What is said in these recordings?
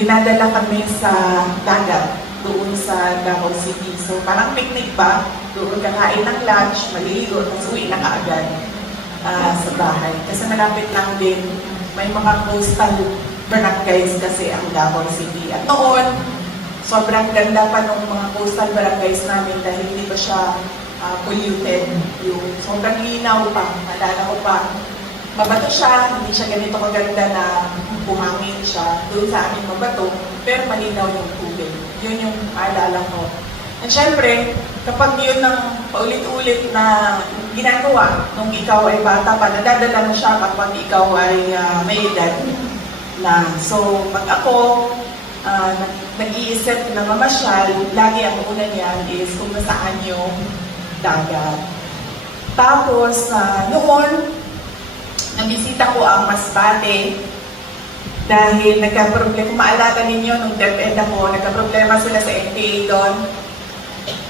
dinadala kami sa dagat doon sa Davao City. So parang picnic ba? Doon kakain ng lunch, maliligo, tapos uwi na kaagad ah, sa bahay. Kasi malapit lang din, may mga coastal barangays kasi ang Davao City. At noon, sobrang ganda pa ng mga coastal barangays namin dahil hindi pa siya ah, polluted. Yung sobrang linaw pa. Nalala ko pa, mabato siya, hindi siya ganito kaganda na buhangin siya. Doon sa amin mabato, pero malinaw yung tubig. Yun yung alala ko. And syempre, kapag yun ang paulit-ulit na ginagawa nung ikaw ay bata pa, nadadala mo siya kapag ikaw ay ah, may edad na. So, pag ako nag- nag-iisip na mamasyal, lagi ang una niyan is kung nasaan yung dagat. Tapos, ah, noon, ko ang Masbate dahil nagka-problema, kung maalala ninyo, nung DepEd ako, nagka-problema sila sa NPA doon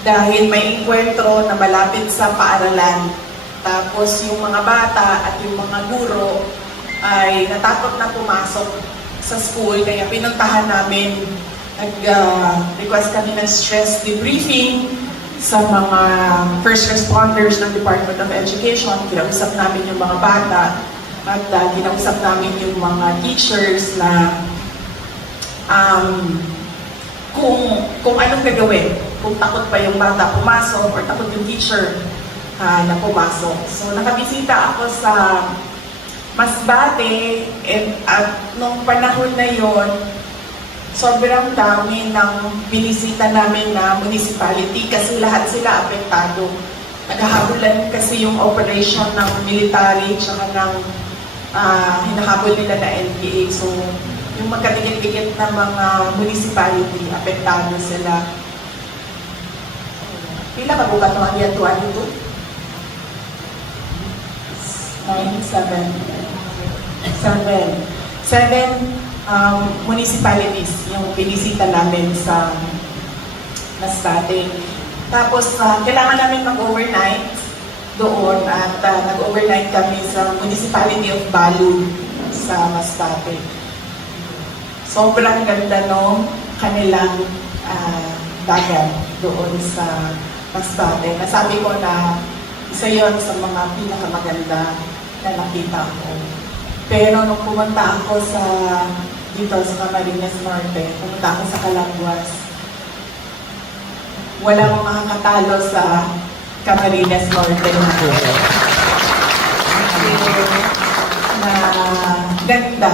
dahil may enkwentro na malapit sa paaralan. Tapos yung mga bata at yung mga guro ay natakot na pumasok sa school, kaya pinuntahan namin, nag-request kami ng stress debriefing sa mga first responders ng Department of Education. Kinausap namin yung mga bata at uh, kinausap namin yung mga teachers na um, kung kung anong gagawin. Kung takot pa yung bata pumasok or takot yung teacher ah, na pumasok. So nakabisita ako sa Masbate and at nung panahon na yon sobrang dami ng binisita namin na municipality kasi lahat sila apektado. Naghahabulan kasi yung operation ng military tsaka ng ah, hinahabol nila na NPA. So, yung magkatigit-tigit na mga municipality, apektado sila. Pila ka buka itong ang tuwan ito? Nine, seven. Seven. Seven um, municipalities yung binisita namin sa Masbate. Tapos, ah, kailangan namin mag-overnight doon at ah, nag-overnight kami sa Municipality of Balud sa Masbate. Sobrang ganda nung kanilang ah, dagat doon sa Masbate. Nasabi ko na isa yon sa mga pinakamaganda na nakita ko. Pero nung pumunta ako sa dito sa Camarines Norte, pumunta ako sa Calanguas, walang makakatalo sa Camarines Norte na ganda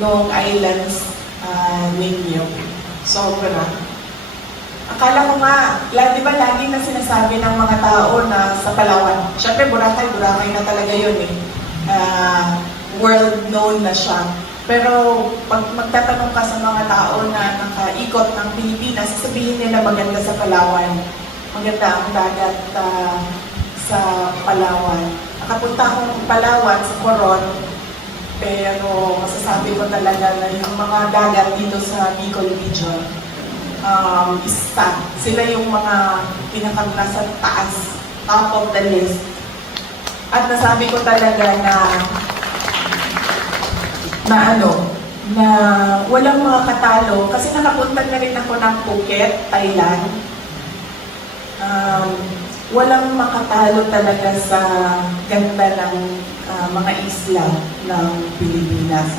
ng islands ah, ninyo. Sobra. Akala ko nga, di ba lagi na sinasabi ng mga tao na sa Palawan, syempre Boracay, Boracay na talaga yun eh. Ah, world known na siya. Pero pag magtatanong ka sa mga tao na nakaikot ng Pilipinas, sasabihin nila maganda sa Palawan. Maganda ang dagat ah, sa Palawan. Nakapunta ako ng Palawan sa Coron, pero masasabi ko talaga na yung mga dagat dito sa Bicol region, um, isa. Sila yung mga pinaka nasa taas, top of the list. At nasabi ko talaga na na ano, na walang mga katalo. Kasi nakapunta na rin ako ng Phuket, Thailand. Um, walang makatalo talaga sa ganda ng ah, mga isla ng Pilipinas.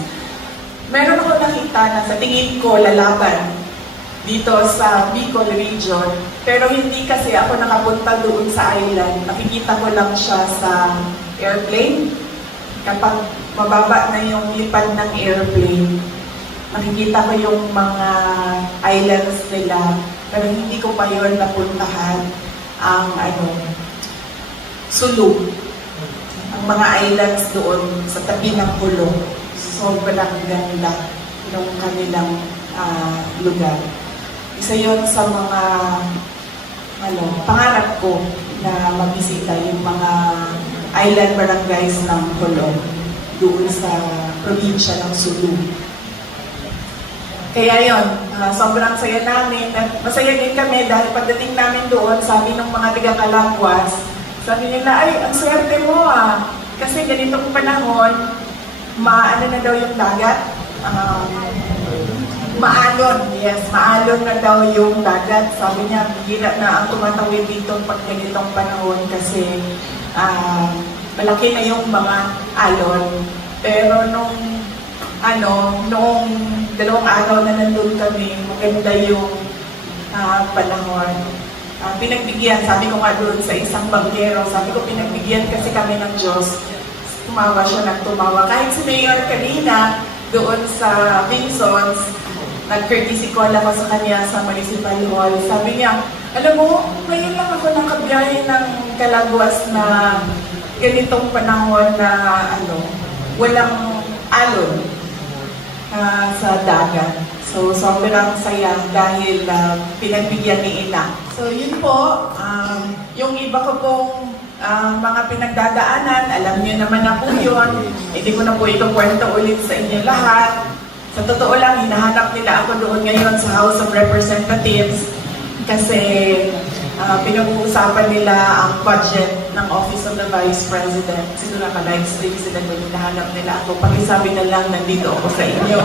Meron ako nakita na sa tingin ko lalaban dito sa Bicol region. Pero hindi kasi ako nakapunta doon sa island. Nakikita ko lang siya sa airplane. Kapag mababa na yung lipad ng airplane, nakikita ko yung mga islands nila. Pero hindi ko pa yun napuntahan ang ano, Sulu. Ang mga islands doon sa tabi ng pulong. Sobrang ganda ng kanilang ah, lugar. Isa yon sa mga ano, pangarap ko na magbisita yung mga island barangays ng Colom doon sa probinsya ng Sulu. Kaya yon, ah, sobrang saya namin. Masaya din kami dahil pagdating namin doon, sabi ng mga taga Kalangwas, sabi nila, ay, ang swerte mo ah. Kasi ganitong panahon, maano na daw yung dagat. Um, maalon, yes, maalon na daw yung dagat. Sabi niya, bigila na ang tumatawid dito pag ganitong panahon kasi ah, malaki na yung mga alon. Pero nung ano, noong dalawang araw na nandun kami, maganda yung ah, panahon. Ah, pinagbigyan, sabi ko nga doon sa isang banggero, sabi ko pinagbigyan kasi kami ng Diyos. Tumawa siya ng tumawa. Kahit si Mayor kanina, doon sa Vinsons, nag-courtesy call ako sa kanya sa Municipal Hall. Sabi niya, alam mo, ngayon lang ako nakabiyahe ng Kalagwas na ganitong panahon na ano, walang alon ah, sa dagat. So, sobrang saya dahil ah, pinagbigyan ni Ina. So, yun po, um, yung iba ko pong ah, mga pinagdadaanan, alam niyo naman na po yun. Hindi ko na po ito kwento ulit sa inyo lahat. Sa totoo lang, hinahanap nila ako doon ngayon sa House of Representatives kasi ah, pinag-uusapan nila ang budget ng Office of the Vice President. Siguro naka-live stream sila doon, hinahanap nila ako. Pakisabi na lang, nandito ako sa inyo.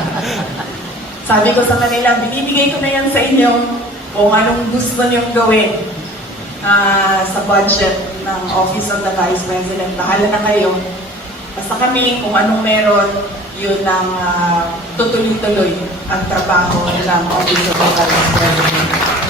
Sabi ko sa kanila, binibigay ko na yan sa inyo kung anong gusto niyong gawin ah, sa budget ng Office of the Vice President. Bahala na kayo. Basta kami, kung anong meron, yun ang ah, tutuloy-tuloy ang trabaho ng Office of the Vice President.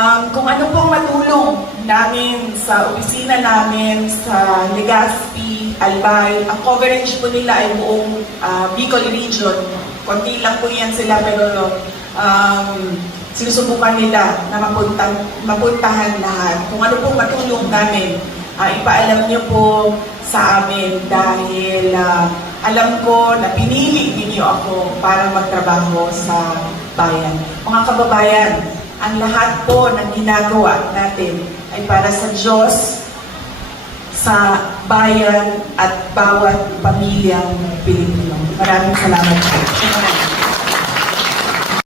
Um, kung ano pong matulong namin sa opisina namin, sa Legazpi, Albay, ang coverage po nila ay buong ah, Bicol Region. Konti lang po yan sila pero um, sinusubukan nila na mapunta, mapuntahan lahat. Kung ano pong matulong namin, ah, ipaalam niyo po sa amin dahil ah, alam ko na pinili ninyo ako para magtrabaho sa bayan. Mga kababayan, ang lahat po ng ginagawa natin ay para sa Diyos, sa bayan at bawat pamilyang Pilipino. Maraming salamat po.